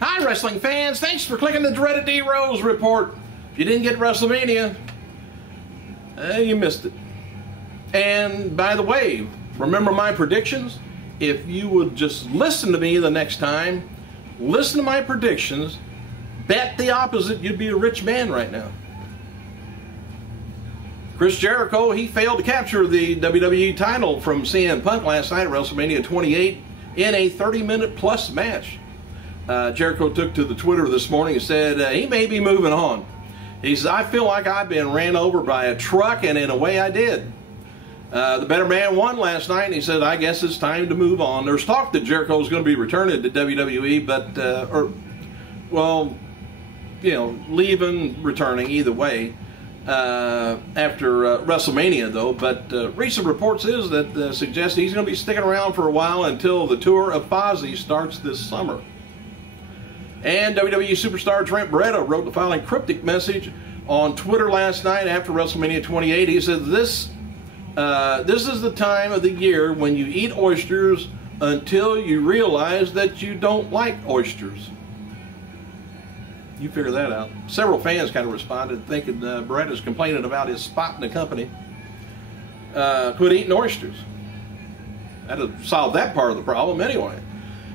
Hi, wrestling fans. Thanks for clicking the dreaded D Rose report. If you didn't get WrestleMania, you missed it. And by the way, remember my predictions? If you would just listen to me the next time, listen to my predictions, bet the opposite, you'd be a rich man right now. Chris Jericho, he failed to capture the WWE title from CM Punk last night at WrestleMania 28 in a 30-minute plus match. Jericho took to the Twitter this morning and said he may be moving on. He says, I feel like I've been ran over by a truck, and in a way I did. The better man won last night, and he said, I guess it's time to move on. There's talk that Jericho is going to be returning to WWE, but, leaving, returning, either way, after WrestleMania, though. But recent reports is that suggest he's going to be sticking around for a while until the tour of Fozzy starts this summer. And WWE superstar Trent Beretta wrote the following cryptic message on Twitter last night after WrestleMania 28. He said, this is the time of the year when you eat oysters until you realize that you don't like oysters. You figure that out. Several fans kind of responded thinking Beretta's complaining about his spot in the company. Quit eating oysters. That'd solve that part of the problem anyway.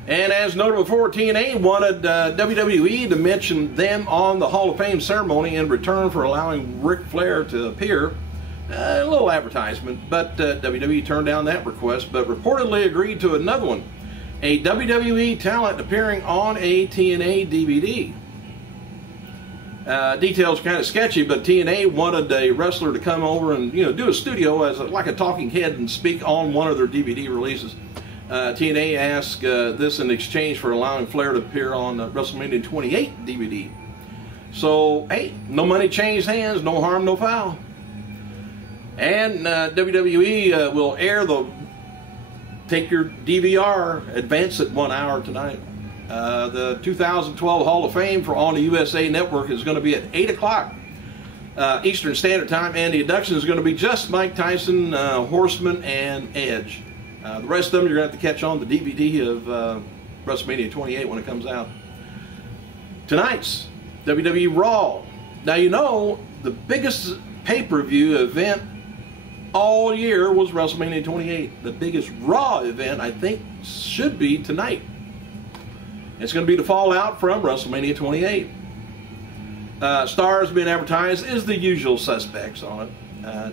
And as noted before, TNA wanted WWE to mention them on the Hall of Fame ceremony in return for allowing Ric Flair to appear. A little advertisement, but WWE turned down that request, but reportedly agreed to another one. A WWE talent appearing on a TNA DVD. Details kind of sketchy, but TNA wanted a wrestler to come over and do a studio as like a talking head and speak on one of their DVD releases. TNA asked this in exchange for allowing Flair to appear on WrestleMania 28 DVD. So, hey, no money changed hands, no harm, no foul. And WWE will air take your DVR, advance it 1 hour tonight. The 2012 Hall of Fame for on the USA Network is going to be at 8 o'clock Eastern Standard Time, and the induction is going to be just Mike Tyson, Horseman, and Edge. The rest of them you're going to have to catch on the DVD of WrestleMania 28 when it comes out. Tonight's WWE Raw. Now, the biggest pay-per-view event all year was WrestleMania 28. The biggest Raw event, I think, should be tonight. It's going to be the fallout from WrestleMania 28. Stars being advertised is the usual suspects on it.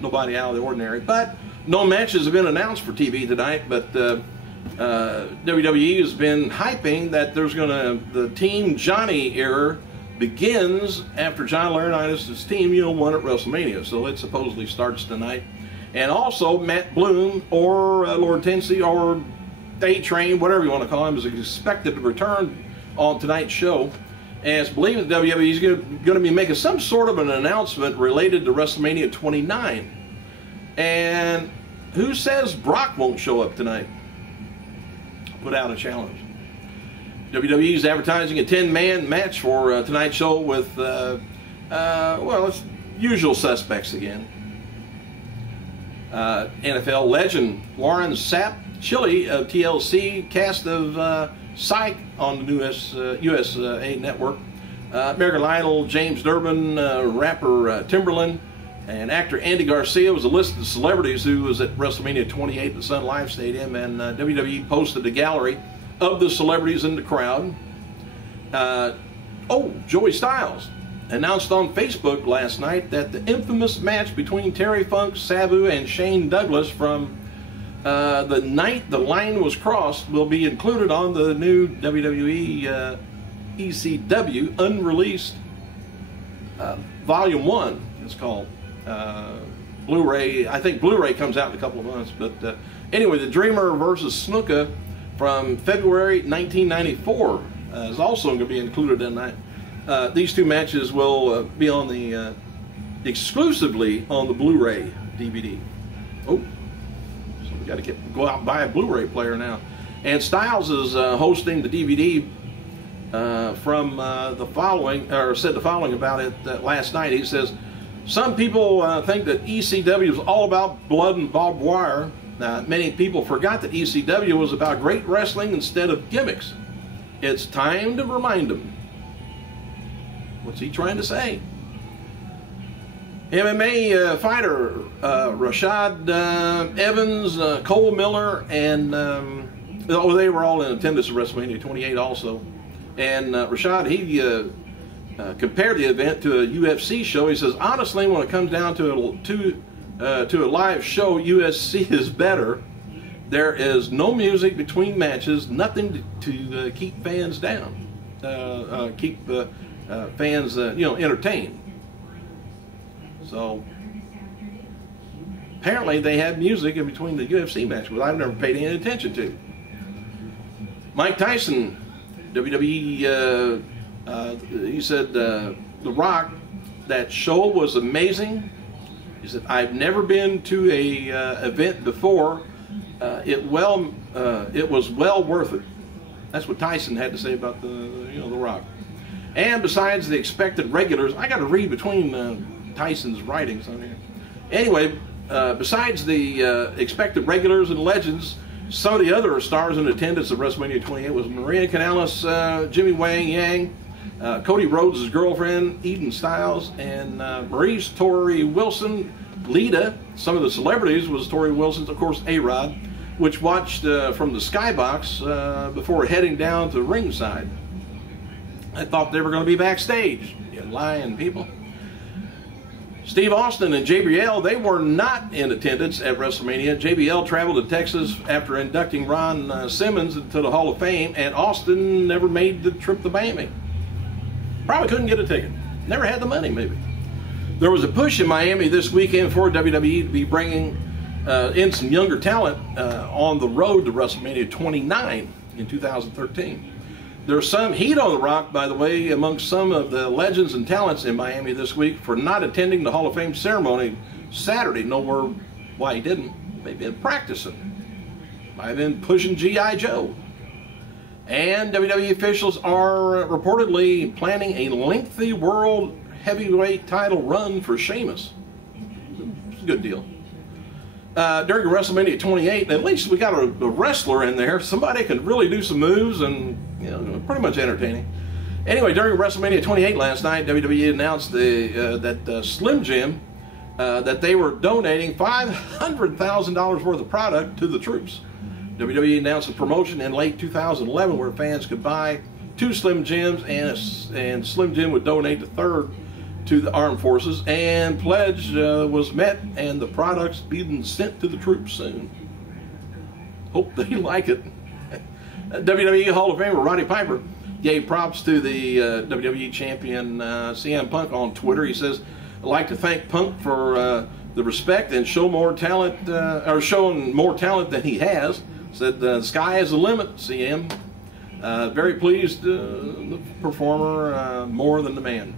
Nobody out of the ordinary, but no matches have been announced for TV tonight, but WWE has been hyping that the Team Johnny era begins after John Laurinaitis' team, won at WrestleMania. So it supposedly starts tonight. And also Matt Bloom or Lord Tennessee or A-Train, whatever you want to call him, is expected to return on tonight's show. And it's believed that WWE is going to be making some sort of an announcement related to WrestleMania 29. And who says Brock won't show up tonight? Put out a challenge. WWE is advertising a 10-man match for tonight's show with, it's usual suspects again. NFL legend Lauren Sapp Chili of TLC, cast of Psych on the USA Network. American Idol James Durbin, rapper Timberland, and actor Andy Garcia was a list of celebrities who was at WrestleMania 28 at the Sun Life Stadium, and WWE posted a gallery of the celebrities in the crowd. Joey Styles announced on Facebook last night that the infamous match between Terry Funk, Sabu, and Shane Douglas from the night the line was crossed will be included on the new WWE ECW unreleased Volume 1, it's called. Blu-ray, I think Blu-ray comes out in a couple of months, but anyway, the Dreamer versus Snuka from February 1994 is also going to be included in that. These two matches will be on the exclusively on the Blu-ray DVD. So we got to go out and buy a Blu-ray player now. And Styles is hosting the DVD from the following, or said the following about it last night. He says, some people think that ECW is all about blood and barbed wire. Many people forgot that ECW was about great wrestling instead of gimmicks. It's time to remind them. What's he trying to say? MMA fighter Rashad Evans, Cole Miller, and they were all in attendance at WrestleMania 28 also. And Rashad, he compared the event to a UFC show. He says, honestly, when it comes down to a live show, UFC is better. There is no music between matches, nothing to keep fans down, keep fans entertained. So apparently they had music in between the UFC match, which I've never paid any attention to. Mike Tyson, WWE, he said, The Rock, that show was amazing. He said, I've never been to a event before. It was well worth it. That's what Tyson had to say about the Rock. And besides the expected regulars, I got to read between Tyson's writings on here. Anyway, besides the expected regulars and legends, some of the other stars in attendance at WrestleMania 28 was Maria Kanellis, Jimmy Wang Yang, Cody Rhodes' girlfriend, Eden Styles, and Maurice Tori Wilson, Lita. Some of the celebrities was Tori Wilson's, of course, A-Rod, which watched from the skybox before heading down to ringside. I thought they were going to be backstage. You lying people. Steve Austin and JBL, they were not in attendance at WrestleMania. JBL traveled to Texas after inducting Ron Simmons into the Hall of Fame, and Austin never made the trip to Miami. Probably couldn't get a ticket. Never had the money, maybe. There was a push in Miami this weekend for WWE to be bringing in some younger talent on the road to WrestleMania 29 in 2013. There's some heat on The Rock, by the way, amongst some of the legends and talents in Miami this week for not attending the Hall of Fame ceremony Saturday. Nowhere why he didn't. Maybe been practicing. Might have been pushing G.I. Joe. And WWE officials are reportedly planning a lengthy world heavyweight title run for Sheamus. It's a good deal. During WrestleMania 28, at least we got a wrestler in there. Somebody can really do some moves and, pretty much entertaining. Anyway, during WrestleMania 28 last night, WWE announced that Slim Jim, that they were donating $500,000 worth of product to the troops. WWE announced a promotion in late 2011 where fans could buy 2 Slim Jims, and Slim Jim would donate a third to the armed forces, and pledge was met, and the products being sent to the troops soon. Hope they like it. WWE Hall of Famer Roddy Piper gave props to the WWE champion CM Punk on Twitter. He says, I'd like to thank Punk for the respect and show more talent, or showing more talent than he has. Said the sky is the limit, CM. Very pleased, the performer, more than the man.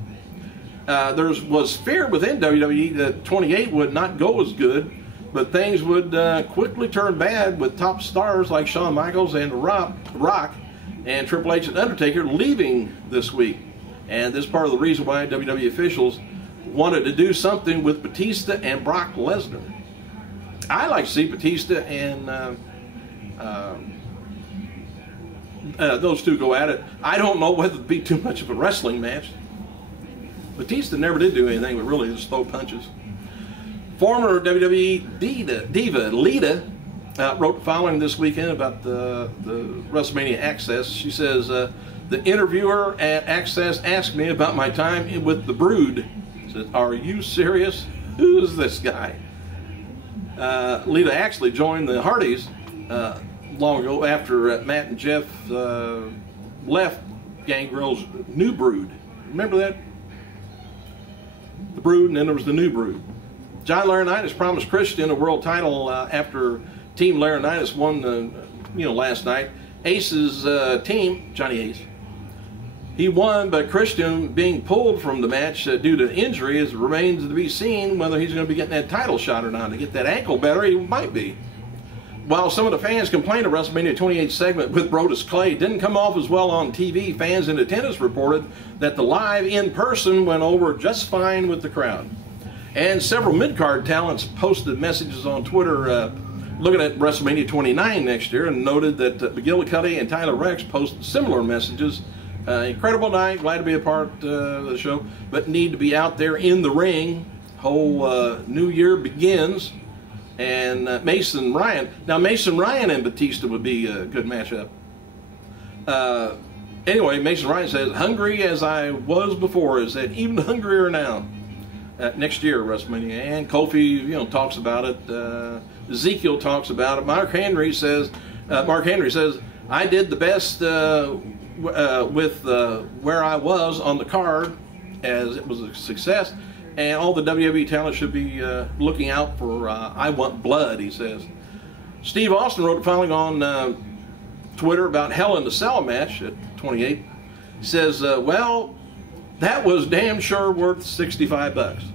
There was fear within WWE that 28 would not go as good, but things would quickly turn bad with top stars like Shawn Michaels and The Rock and Triple H and Undertaker leaving this week. And this is part of the reason why WWE officials wanted to do something with Batista and Brock Lesnar. I like to see Batista and those two go at it. I don't know whether it'd be too much of a wrestling match. Batista never did do anything but really just throw punches. Former WWE diva Lita wrote the following this weekend about the WrestleMania Access. She says, the interviewer at Access asked me about my time with the Brood. Said, are you serious? Who is this guy? Lita actually joined the Hardys long ago after Matt and Jeff left Gangrel's New Brood. Remember that? The Brood, and then there was the New Brood. John Laurinaitis promised Christian a world title after Team Laurinaitis won last night. Ace's team, Johnny Ace, he won, but Christian being pulled from the match due to injury, it remains to be seen whether he's going to be getting that title shot or not. To get that ankle better, he might be. While some of the fans complained, a WrestleMania 28 segment with Brodus Clay didn't come off as well on TV. Fans in attendance reported that the live in-person went over just fine with the crowd. And several mid-card talents posted messages on Twitter looking at WrestleMania 29 next year, and noted that McGillicuddy and Tyler Rex posted similar messages. Incredible night, glad to be a part of the show, but need to be out there in the ring. Whole new year begins. And Mason Ryan. Now, Mason Ryan and Batista would be a good matchup. Anyway, Mason Ryan says, hungry as I was before, is that even hungrier now. Next year, WrestleMania. And Kofi, talks about it. Ezekiel talks about it. Mark Henry says, I did the best with where I was on the card, as it was a success. And all the WWE talent should be looking out for I Want Blood, he says. Steve Austin wrote the following on Twitter about Hell in the Cell match at 28. He says, well, that was damn sure worth $65. He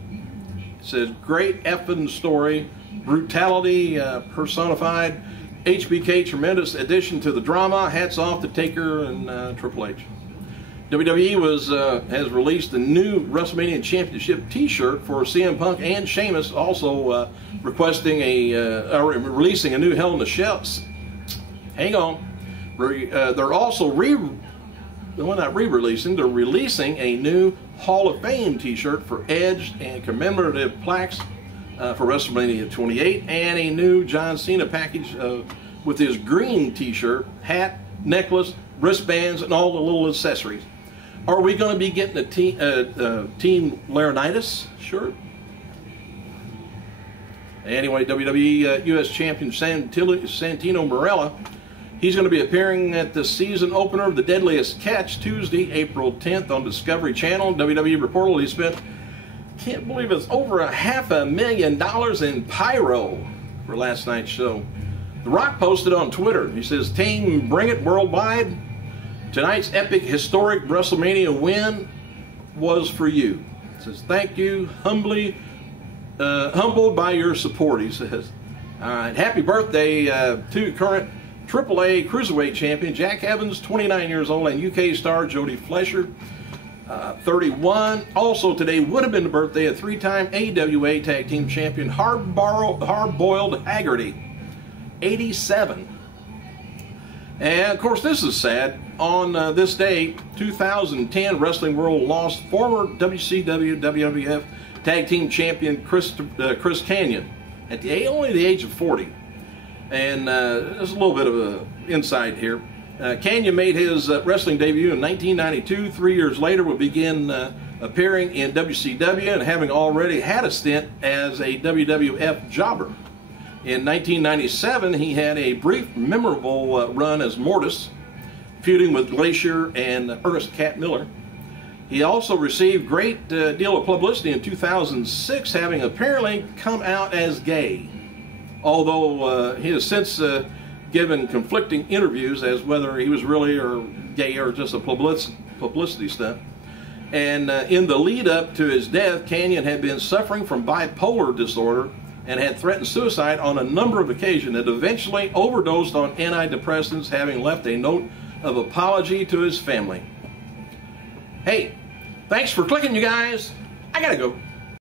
says, great effing story, brutality personified, HBK, tremendous addition to the drama, hats off to Taker and Triple H. WWE has released a new WrestleMania Championship T-shirt for CM Punk and Sheamus, also requesting releasing a new Hell in the Cell. Hang on, they're also not re-releasing. They're releasing a new Hall of Fame T-shirt for Edge and commemorative plaques for WrestleMania 28, and a new John Cena package with his green T-shirt, hat, necklace, wristbands, and all the little accessories. Are we going to be getting a Team Laurinaitis shirt? Anyway, WWE U.S. Champion Santino Marella, he's going to be appearing at the season opener of The Deadliest Catch Tuesday, April 10th on Discovery Channel. WWE reportedly spent, can't believe it's over $500,000 in pyro for last night's show. The Rock posted on Twitter, he says, Team Bring It Worldwide, tonight's epic, historic WrestleMania win was for you. He says, thank you, humbled by your support, he says. All right, happy birthday to current AAA Cruiserweight Champion Jack Evans, 29 years old, and UK star Jodie Fletcher, 31. Also today would have been the birthday of three-time AWA Tag Team Champion Hard-Boiled Haggerty, 87. And of course, this is sad. On this day, 2010, Wrestling World lost former WCW WWF Tag Team Champion Chris Kanyon at only the age of 40. And there's a little bit of an insight here. Kanyon made his wrestling debut in 1992. 3 years later, would begin appearing in WCW and having already had a stint as a WWF jobber. In 1997, he had a brief, memorable run as Mortis, feuding with Glacier and Ernest Cat Miller. He also received great deal of publicity in 2006, having apparently come out as gay, although he has since given conflicting interviews as whether he was really or gay or just a publicity stunt. And in the lead up to his death, Kanyon had been suffering from bipolar disorder and had threatened suicide on a number of occasions, and eventually overdosed on antidepressants, having left a note of apology to his family. Hey, thanks for clicking, you guys. I gotta go.